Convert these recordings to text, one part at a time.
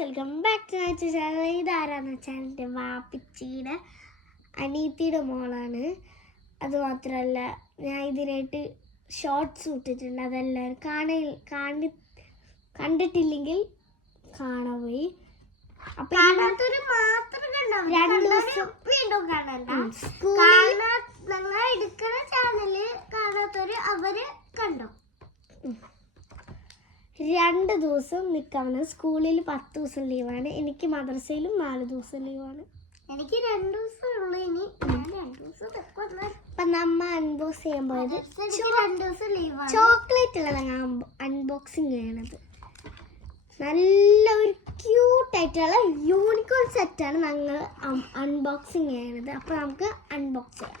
Welcome back to my channel. ഇതാരാന്ന് വെച്ചാൽ എൻ്റെ വാപ്പിച്ചിയുടെ അനീത്തിയുടെ മോളാണ്. അതുമാത്രമല്ല ഞാൻ ഇതിനായിട്ട് ഷോർട്സ് ഇട്ടിട്ടുണ്ട്. അതെല്ലാവരും കണ്ടിട്ടില്ലെങ്കിൽ കാണാൻ പോയി. അപ്പം 2 ദിവസം രണ്ട് ദിവസം നിൽക്കാണ്. സ്കൂളിൽ 10 ദിവസം ലീവാണ്. എനിക്ക് മദ്രസയിലും 4 ദിവസം ലീവാണ്. എനിക്ക് 2 ദിവസം ഉള്ളു. ഇനി അപ്പൊ നമ്മ അൺബോക്സ് ചെയ്യാൻ പോയത് 2 ദിവസം ലീവാണ്. ചോക്ലേറ്റ് ഉള്ളതാണ് അൺബോക്സിങ് ചെയ്യണത്. നല്ല ഒരു ക്യൂട്ടായിട്ടുള്ള യൂണിക്കോൺ സെറ്റാണ് ഞങ്ങൾ അൺബോക്സിങ് ചെയ്യണത്. അപ്പൊ നമുക്ക് അൺബോക്സ് ചെയ്യാം.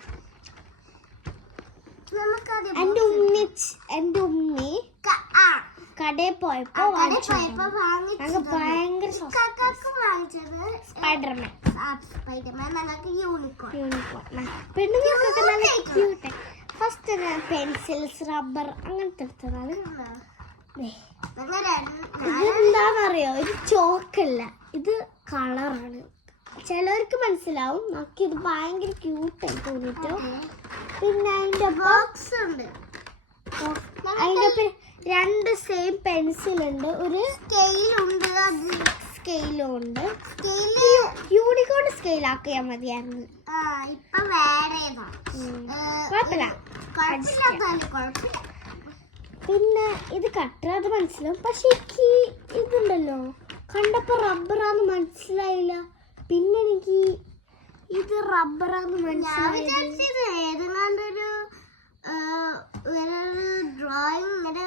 എൻ്റെ ഉമ്മി കടയിൽ പോയപ്പോ ഭയങ്കര സ്പൈഡർമാൻ പെണ്ണുങ്ങൾക്കൊക്കെ നല്ല ക്യൂട്ട്. ഫസ്റ്റ് പെൻസിൽസ്, റബ്ബർ അങ്ങനത്തെ എടുത്തതാണ്. ഇതെന്താണെന്നറിയോ? ഇത് ചോക്കല്ല, ഇത് കളറാണ്. ചിലവർക്ക് മനസ്സിലാവും. നമുക്ക് ഇത് ഭയങ്കര ക്യൂട്ടായി തോന്നിട്ടോ. പിന്നെ അതിന്റെ ബോക്സ് ഉണ്ട്. അതിന്റെ 2 സെയിം പെൻസിലുണ്ട്, ഒരു സ്കെയിലും ഉണ്ട്. യൂണിക്കോൺ സ്കെയിൽ ആക്കിയാൽ മതിയായിരുന്നു. പിന്നെ ഇത് കട്ടർ, അത് മനസ്സിലാവും. പക്ഷെ എനിക്ക് ഇതുണ്ടല്ലോ കണ്ടപ്പോ റബ്ബറാന്ന് മനസ്സിലായില്ല. പിന്നെ എനിക്ക് ഇത് റബ്ബറാന്ന് മനസ്സിലായത് ഡ്രോയിങ് ഇങ്ങനെ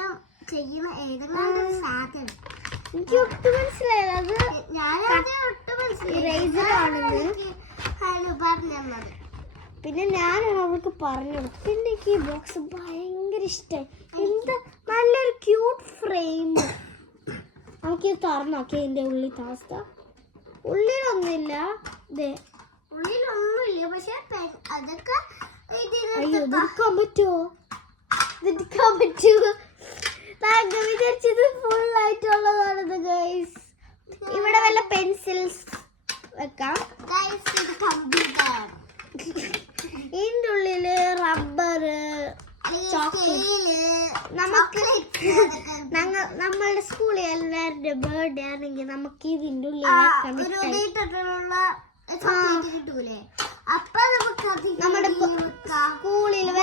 ചെയ്യുന്ന എനിക്ക് ഒട്ടും മനസ്സിലായില്ല. അത് ഇറേസറാണെന്ന് പിന്നെ ഞാൻ അവൾക്ക് പറഞ്ഞു കൊടുത്തു. പിന്നെ എനിക്ക് ഈ ബോക്സ് ഭയങ്കര ഇഷ്ടമായി. എന്ത് നല്ലൊരു ക്യൂട്ട് ഫ്രെയിം. നമുക്കിത് തുറന്നോക്കെ ഇതിൻ്റെ ഉള്ളിലത്തെ അവസ്ഥ. ഉള്ളിലൊന്നുമില്ല, ഉള്ളിലൊന്നുമില്ല. പക്ഷെ അതൊക്കെ എടുക്കാൻ പറ്റുമോ? ഇതെടുക്കാൻ പറ്റുമോ? വിചാരിച്ചത് ഫുൾ ആയിട്ടുള്ളതാണത് ഗൈസ്. ഇവിടെ വല്ല പെൻസിൽസ് വെക്കാം. ഇതിൻ്റെ ഉള്ളില് റബ്ബർ, ചോക്ലേറ്റ്. നമ്മളുടെ സ്കൂളിൽ എല്ലാവരുടെ ബർത്ത്ഡേ ആണെങ്കിൽ നമുക്ക് ഇതിൻ്റെ ഉള്ളിൽ നമ്മുടെ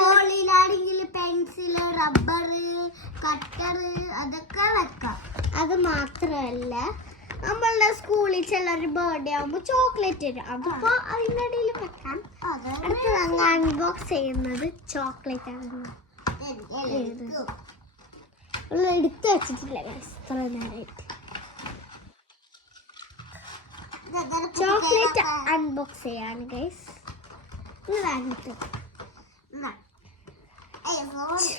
സ്കൂളിലാണെങ്കിൽ പെൻസില്, റബ്ബർ, കട്ടർ അതൊക്കെ വെക്കാം. അത് മാത്രമല്ല നമ്മളുടെ സ്കൂളിൽ ചിലർ ബർത്ത്ഡേ ആകുമ്പോൾ ചോക്ലേറ്റ് തരും. അതിപ്പോ അതിൻ്റെ ഇടയിൽ വെക്കാം. അടുത്ത് ഞങ്ങൾ അൺബോക്സ് ചെയ്യുന്നത് ചോക്ലേറ്റ് ആണ്. എടുത്ത് വെച്ചിട്ടില്ല ഇത്ര നേരമായിട്ട്. ചോക്ലേറ്റ് അൺബോക്സ് ചെയ്യാണ് ഗൈസ്.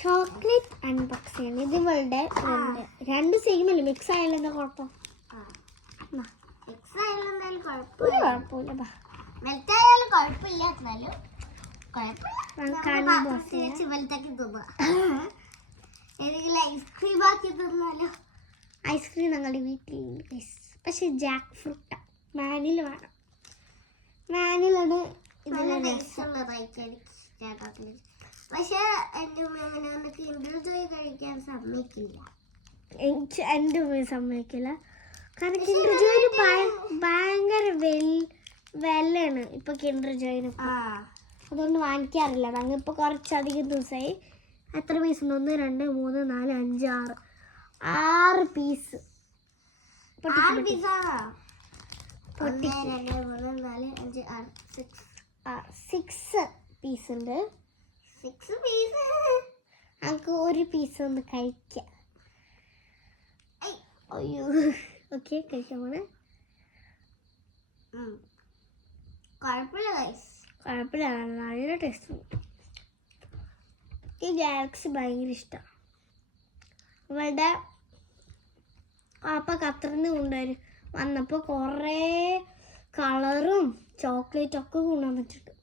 ചോക്ലേറ്റ് അൺബോക്സ് ചെയ്യണം. ഇത് ഇവളുടെ 2 സെയിമല്ലേ, മിക്സ് ആയാലും എന്താ കുഴപ്പം? ഐസ്ക്രീം ഞങ്ങളുടെ വീട്ടിലുണ്ട് ഗൈസ്. പക്ഷെ ജാക്ക് ഫ്രൂട്ട് മാനിൽ വേണം. മാനിലാണ് ഇതിലെ പക്ഷെ എൻ്റെ ഉമ്മ കിൻഡർ ജോയ് കഴിക്കാൻ സമ്മതിക്കില്ല. എൻ്റെ ഉമ്മ സമ്മതിക്കില്ല. കാരണം കിൻഡർ ജോയിന് ഭയങ്കര വിലയാണ് ഇപ്പൊ കിൻഡർ ജോയിന്. അതുകൊണ്ട് വാങ്ങിക്കാറില്ല. ഞങ്ങൾ ഇപ്പൊ കുറച്ചധികം ദിവസമായി. എത്ര പീസ് ഉണ്ട്? 1 2 3 4 5 6 പീസ്. 6 പീസ് ഉണ്ട്. നമുക്ക് 1 പീസ് ഒന്ന് കഴിക്കാം. അയ്യോ, ഓക്കെ കഴിക്കാൻ പോണേ. കുഴപ്പമില്ല, നല്ല ടേസ്റ്റ് ഉണ്ട്. ഈ ഗാലക്സി ഭയങ്കര ഇഷ്ടമാണ്. ഇവളുടെ പാപ്പ ഖത്തറിന്ന് കൊണ്ടുവരും. വന്നപ്പോൾ കുറേ കളറും ചോക്ലേറ്റും ഒക്കെ കൊണ്ടുവന്നിട്ടുണ്ട്.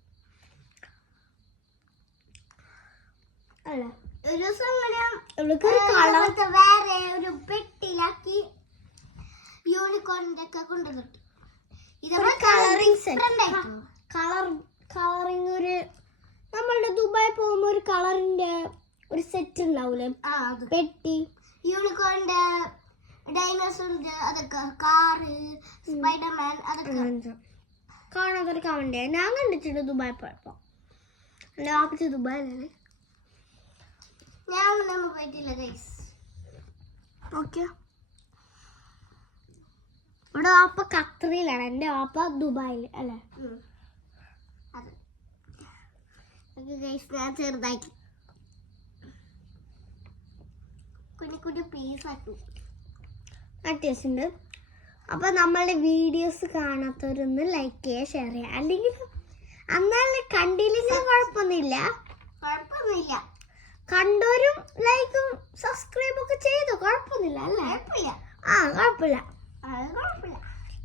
അല്ല, ഒരു ദിവസം ഇവൾക്ക് വേറെ ഒരു പെട്ടിയിലാക്കി യൂണിക്കോണിന്റെ ഒക്കെ കൊണ്ടുവന്നിട്ട് ഒരു കളറിംഗ് സെറ്റ് കളറിംഗ് ഒരു നമ്മളുടെ ദുബായ് പോകുമ്പോ ഒരു കളറിന്റെ ഒരു സെറ്റ് ഉണ്ടാവൂലേ പെട്ടി യൂണിക്കോണിന്റെ ഡൈനോസറിന്റെ അതൊക്കെ കാറ് സ്പൈഡർമാൻ അതൊക്കെ കാണാത്തൊരു കമന്റ് ഞാൻ കണ്ടിട്ടുണ്ട് ദുബായ് പോയപ്പോ എന്റെ വാപ്പച്ച് ദുബായിലാണ് ഞാൻ ഒന്നും പോയിട്ടില്ല ഗൈസ് ഓക്കെ ഇവിടെ വാപ്പ ഖത്തറിലാണ് എന്റെ വാപ്പ ദുബായിൽ അല്ലേ അതെ ഗൈസ് ഞാൻ ചെറുതാക്കി കുഞ്ഞു കുഞ്ഞു പീസ് ആക്കി അത്യാവശ്യമുണ്ട് അപ്പൊ നമ്മളുടെ വീഡിയോസ് കാണാത്തവരൊന്ന് ലൈക്ക് ചെയ്യുക ഷെയർ ചെയ്യുക അല്ലെങ്കിൽ അന്നാലും കണ്ടില്ലെങ്കിൽ കുഴപ്പമൊന്നുമില്ല കണ്ടോരും ലൈക്കും സബ്സ്ക്രൈബും ഒക്കെ ചെയ്തു കുഴപ്പമൊന്നുമില്ല അല്ലേ കുഴപ്പമില്ല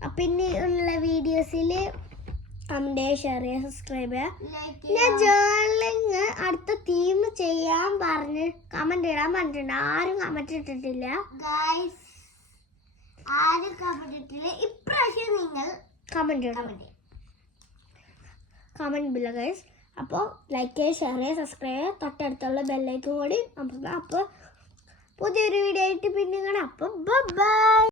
അപ്പൊ ഇനി ഉള്ള വീഡിയോസിൽ കമന്റ് ഷെയർ ചെയ്യുക സബ്സ്ക്രൈബ് ചെയ്യുക ഞാൻ ജേർണലിങ് അടുത്ത തീം ചെയ്യാൻ പറഞ്ഞ് കമന്റ് ഇടാൻ പറഞ്ഞിട്ടുണ്ട് ആരും കമന്റ് ഇട്ടിട്ടില്ല ഗൈസ് ആരും കമന്റ് ഇട്ടില്ല ഇപ്രാവശ്യം നിങ്ങൾ കമന്റ് ഇടാം കമന്റ് ബില്ല ഗൈസ് അപ്പോൾ ലൈക്ക് ചെയ്യുക ഷെയർ ചെയ്യുക സബ്സ്ക്രൈബ് ചെയ്യുക തൊട്ടടുത്തുള്ള ബെല്ലൈക്കും കൂടി അപ്പോൾ പുതിയൊരു വീഡിയോ ആയിട്ട് പിന്നെ കാണാം അപ്പോൾ ബൈ